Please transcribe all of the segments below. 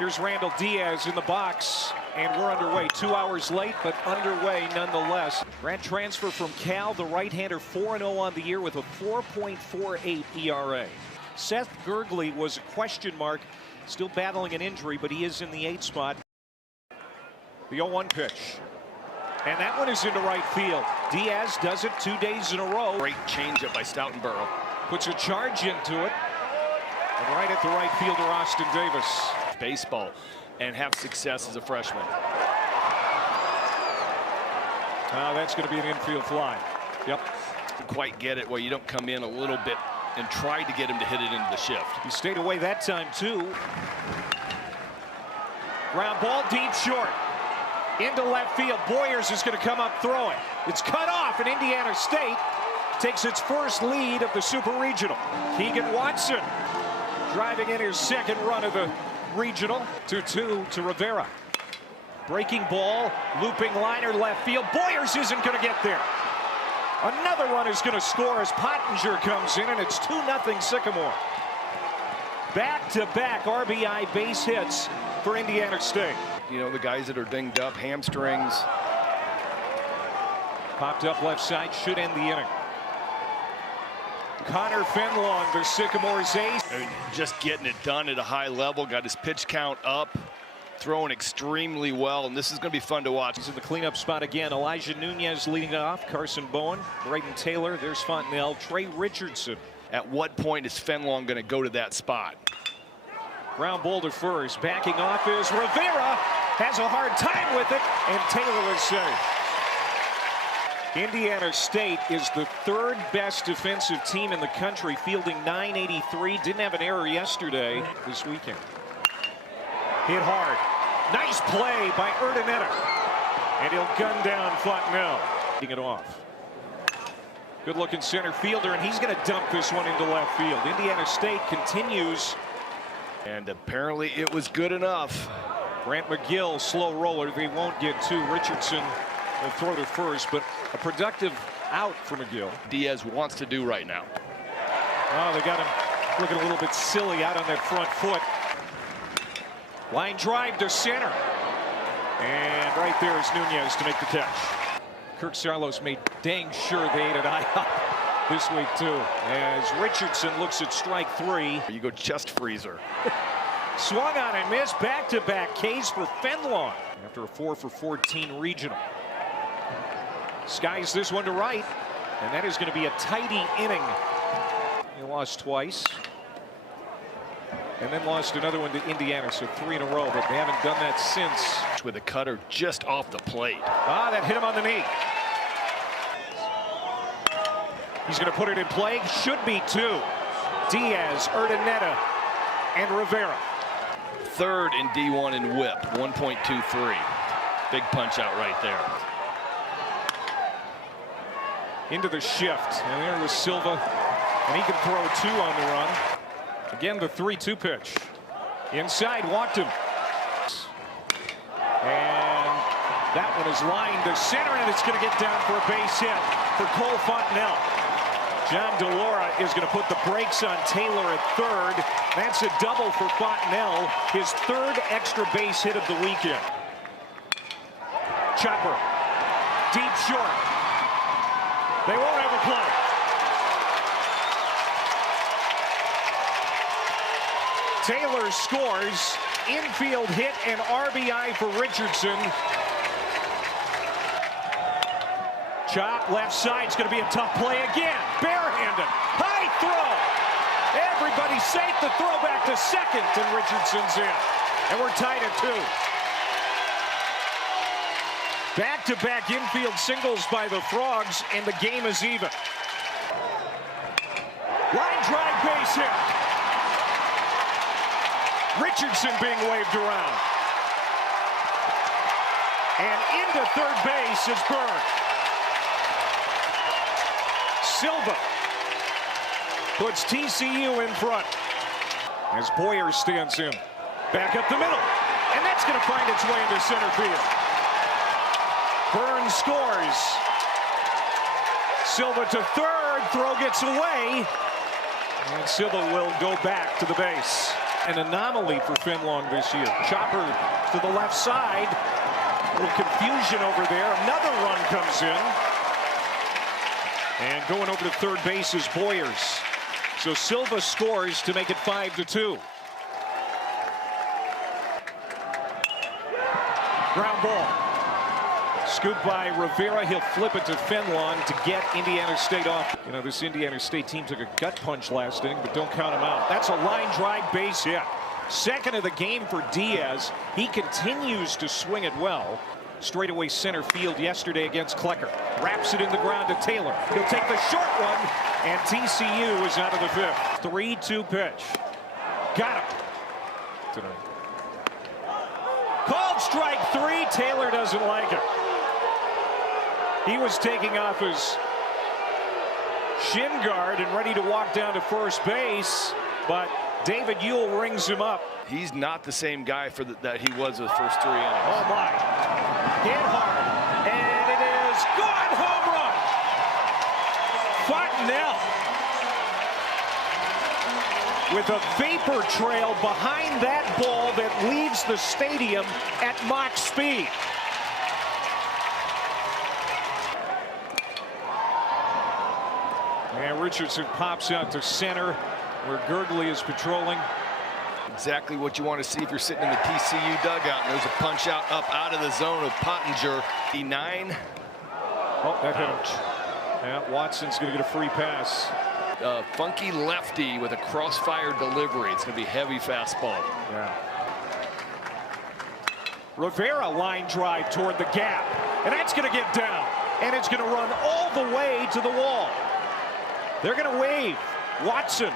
Here's Randall Diaz in the box, and we're underway. 2 hours late, but underway nonetheless. Grad transfer from Cal, the right-hander, 4-0 on the year with a 4.48 ERA. Seth Gurgley was a question mark, still battling an injury, but he is in the 8th spot. The 0-1 pitch. And that one is into right field. Diaz does it 2 days in a row. Great changeup by Stoutenborough. Puts a charge into it. And right at the right fielder, Austin Davis. Baseball and have success as a freshman. That's going to be an infield fly. Yep. Didn't quite get it where you don't come in a little bit and try to get him to hit it into the shift. He stayed away that time too. Ground ball deep short. Into left field. Boyers is going to come up throwing. It's cut off, and Indiana State takes its first lead of the Super Regional. Keegan Watson driving in his second run of the regional. 2-2 to Rivera. Breaking ball, looping liner left field. Boyers isn't going to get there. Another run is going to score as Pottinger comes in, and it's 2-0 Sycamore. Back-to-back RBI base hits for Indiana State. You know, the guys that are dinged up, hamstrings. Popped up left side, should end the inning. Connor Fenlong, the Sycamores ace. And just getting it done at a high level, got his pitch count up, throwing extremely well, and this is going to be fun to watch. He's in the cleanup spot again. Elijah Nunez leading off, Carson Bowen, Braden Taylor, there's Fontenelle, Trey Richardson. At what point is Fenlong going to go to that spot? Ground ball to first, backing off is Rivera, has a hard time with it, and Taylor is safe. Indiana State is the third best defensive team in the country, fielding .983. Didn't have an error yesterday, this weekend. Hit hard. Nice play by Urdaneta. And he'll gun down Fontenelle. Getting it off. Good looking center fielder, and he's going to dump this one into left field. Indiana State continues. And apparently it was good enough. Grant McGill, slow roller. They won't get two. Richardson will throw to first, but a productive out for McGill. Diaz wants to do right now. Oh, they got him looking a little bit silly out on that front foot. Line drive to center. And right there is Nunez to make the catch. Kirk Sarlos made dang sure they ate an IHOP this week too, as Richardson looks at strike 3. You go chest freezer. Swung on and missed. Back-to-back Ks for Fenlong after a 4-for-14 regional. Skies this one to right, and that is going to be a tidy inning. He lost twice, and then lost another one to Indiana, so 3 in a row, but they haven't done that since. With a cutter just off the plate. That hit him on the knee. He's going to put it in play. Should be 2. Diaz, Urdaneta, and Rivera. Third in D1 in whip, 1.23. Big punch out right there. Into the shift, and there was Silva, and he can throw 2 on the run. Again, the 3-2 pitch. Inside, walked him. And that one is lined to center, and it's going to get down for a base hit for Cole Fontenelle. John DeLora is going to put the brakes on Taylor at third. That's a double for Fontenelle, his 3rd extra base hit of the weekend. Chopper, deep short. They won't have a play. Taylor scores, infield hit and RBI for Richardson. Chop left side, it's going to be a tough play again. Barehanded, high throw. Everybody safe, the throw back to second, and Richardson's in. And we're tied at 2. Back-to-back infield singles by the Frogs, and the game is even. Line drive base hit. Richardson being waved around. And into third base is Byrne. Silva puts TCU in front as Boyer stands in. Back up the middle, and that's going to find its way into center field. Byrne scores. Silva to third, throw gets away, and Silva will go back to the base. An anomaly for Finlong this year. Chopper to the left side. A little confusion over there. Another run comes in. And going over to third base is Boyers. So Silva scores to make it 5-2. Ground ball. Scooped by Rivera. He'll flip it to Finlong to get Indiana State off. You know, this Indiana State team took a gut punch last inning, but don't count him out. That's a line drive base hit. Second of the game for Diaz. He continues to swing it well. Straightaway center field yesterday against Klecker. Wraps it in the ground to Taylor. He'll take the short one, and TCU is out of the fifth. 3-2 pitch. Got him tonight. Called strike three. Taylor doesn't like it. He was taking off his shin guard and ready to walk down to first base, but David Ewell rings him up. He's not the same guy that he was the first 3 innings. Oh my. Hit hard. And it is gone. Home run. Fontenelle with a vapor trail behind that ball that leaves the stadium at Mach speed. And Richardson pops out to center where Gurgley is patrolling. Exactly what you want to see if you're sitting in the TCU dugout. And there's a punch out of the zone of Pottinger. 9. Oh, that hit him. Yeah, Watson's going to get a free pass. Funky lefty with a crossfire delivery. It's going to be heavy fastball. Yeah. Rivera line drive toward the gap. And that's going to get down. And it's going to run all the way to the wall. They're going to wave. Watson.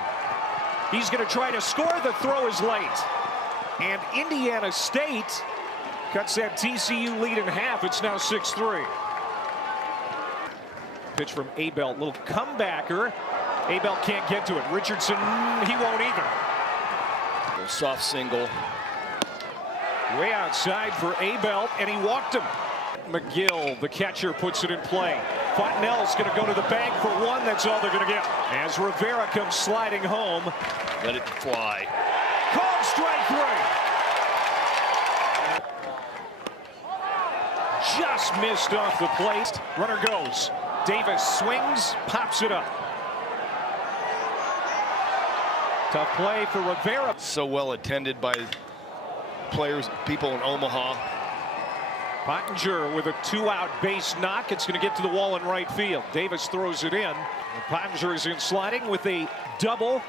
He's going to try to score. The throw is late. And Indiana State cuts that TCU lead in half. It's now 6-3. Pitch from Abel. Little comebacker. Abel can't get to it. Richardson, he won't either. A soft single. Way outside for Abel, and he walked him. McGill, the catcher, puts it in play. Fontenelle's going to go to the bag for one. That's all they're going to get. As Rivera comes sliding home. Let it fly. Called strike three. Just missed off the plate. Runner goes. Davis swings, pops it up. Tough play for Rivera. So well attended by people in Omaha. Pottinger with a 2-out base knock. It's going to get to the wall in right field. Davis throws it in. And Pottinger is in sliding with a double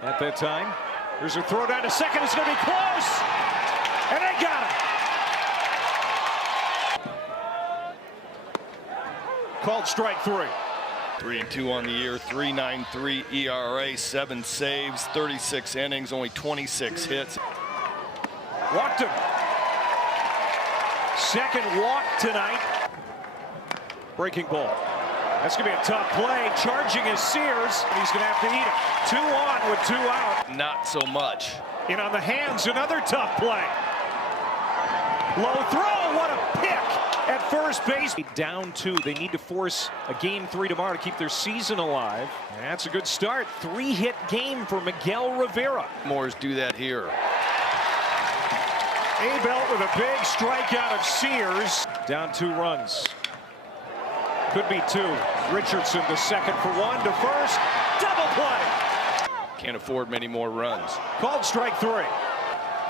at that time. There's a throw down to second. It's going to be close. And they got him. Called strike three. 3-2 on the year, 3.93 ERA, 7 saves, 36 innings, only 26 hits. Walked him. Second walk tonight. Breaking ball. That's going to be a tough play. Charging is Sears. He's going to have to eat it. 2 on with 2 out. Not so much. In on the hands, another tough play. Low throw. What a pick at first base. Down 2. They need to force a game 3 tomorrow to keep their season alive. And that's a good start. 3-hit game for Miguel Rivera. Moores do that here. Abel with a big strikeout of Sears. Down 2 runs. Could be 2. Richardson to second for 1 to first. Double play. Can't afford many more runs. Called strike 3.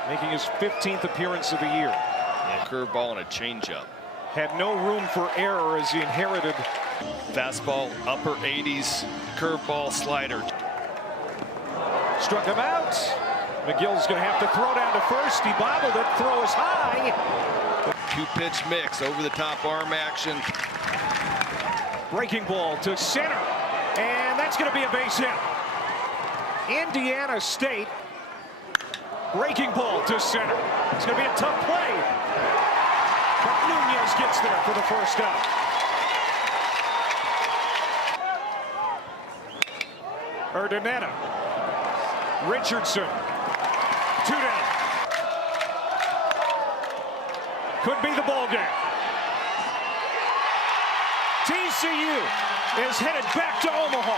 Making his 15th appearance of the year. And curveball and a changeup. Had no room for error as he inherited. Fastball, upper 80s, curveball, slider. Struck him out. McGill's going to have to throw down to first. He bobbled it. Throw is high. 2-pitch mix, over the top arm action. Breaking ball to center. And that's going to be a base hit. Indiana State. Breaking ball to center. It's going to be a tough play. But Nunez gets there for the first out. Urdaneta. Richardson. 2 down. Could be the ball game. TCU is headed back to Omaha.